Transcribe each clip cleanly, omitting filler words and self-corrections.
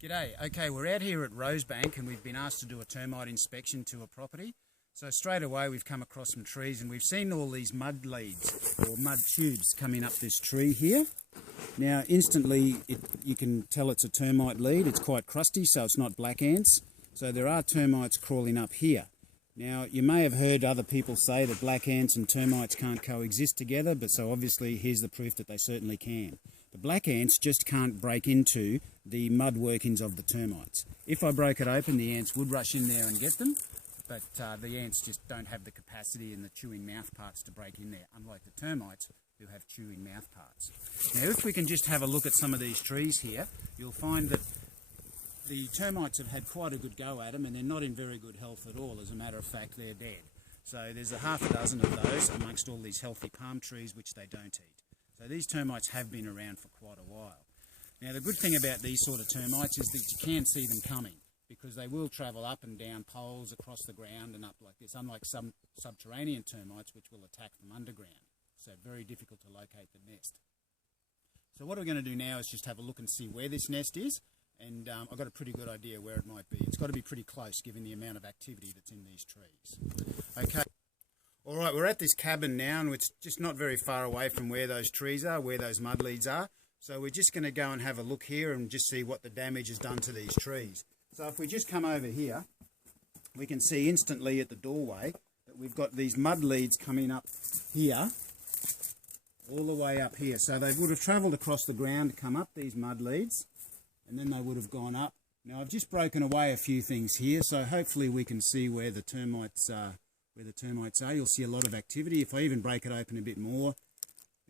G'day. Okay, we're out here at Rosebank and we've been asked to do a termite inspection to a property. So straight away we've come across some trees and we've seen all these mud leads or mud tubes coming up this tree here. Now instantly you can tell it's a termite lead. It's quite crusty, so it's not black ants. So there are termites crawling up here. Now you may have heard other people say that black ants and termites can't coexist together, but so obviously here's the proof that they certainly can. The black ants just can't break into the mud workings of the termites. If I broke it open, the ants would rush in there and get them, but the ants just don't have the capacity and the chewing mouth parts to break in there, unlike the termites who have chewing mouth parts. Now if we can just have a look at some of these trees here, you'll find that the termites have had quite a good go at them and they're not in very good health at all. As a matter of fact, they're dead. So there's a half a dozen of those amongst all these healthy palm trees which they don't eat. So these termites have been around for quite a while. Now the good thing about these sort of termites is that you can see them coming, because they will travel up and down poles across the ground and up like this, unlike some subterranean termites which will attack from underground. So very difficult to locate the nest. So what we're going to do now is just have a look and see where this nest is, and I've got a pretty good idea where it might be. It's got to be pretty close given the amount of activity that's in these trees. Okay. Alright, we're at this cabin now and it's just not very far away from where those trees are, where those mud leads are. So we're just going to go and have a look here and just see what the damage has done to these trees. So if we just come over here, we can see instantly at the doorway that we've got these mud leads coming up here, all the way up here. So they would have travelled across the ground to come up these mud leads, and then they would have gone up. Now I've just broken away a few things here, so hopefully we can see where the termites are. You'll see a lot of activity. If I even break it open a bit more,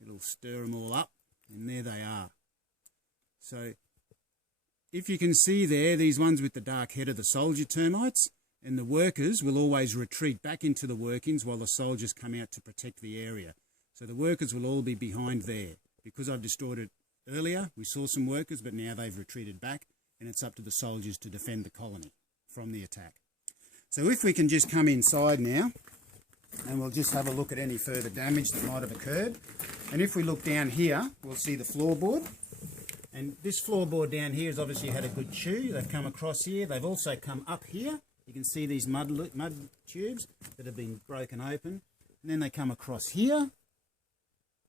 it'll stir them all up, and there they are. So if you can see there, these ones with the dark head are the soldier termites, and the workers will always retreat back into the workings while the soldiers come out to protect the area. So the workers will all be behind there. Because I've destroyed it earlier, we saw some workers, but now they've retreated back, and it's up to the soldiers to defend the colony from the attack. So if we can just come inside now, and we'll just have a look at any further damage that might have occurred. And if we look down here, we'll see the floorboard. And this floorboard down here has obviously had a good chew. They've come across here. They've also come up here. You can see these mud tubes that have been broken open. And then they come across here,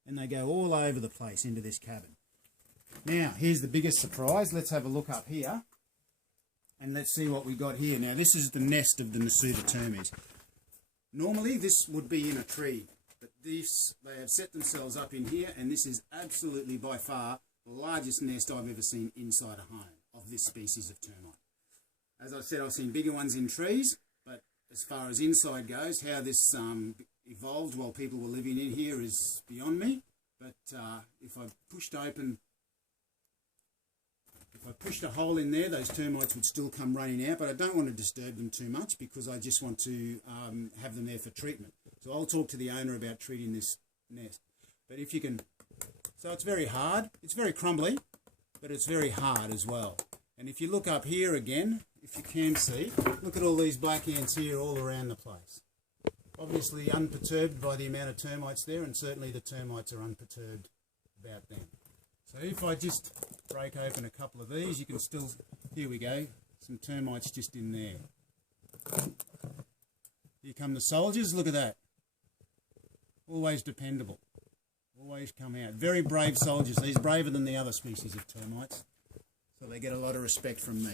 and they go all over the place into this cabin. Now, here's the biggest surprise. Let's have a look up here. And let's see what we got here. Now this is the nest of the Nasutitermes. Normally this would be in a tree, but they have set themselves up in here, and this is absolutely by far the largest nest I've ever seen inside a home of this species of termite. As I said, I've seen bigger ones in trees, but as far as inside goes, how this evolved while people were living in here is beyond me. But if I pushed a hole in there, those termites would still come running out, but I don't want to disturb them too much because I just want to have them there for treatment. So I'll talk to the owner about treating this nest. But if you can, so it's very hard, it's very crumbly, but it's very hard as well. And if you look up here again, if you can see, look at all these black ants here all around the place. Obviously unperturbed by the amount of termites there, and certainly the termites are unperturbed about them. So if I just break open a couple of these, you can still, here we go, some termites just in there. Here come the soldiers, look at that. Always dependable. Always come out. Very brave soldiers. These braver than the other species of termites. So they get a lot of respect from me.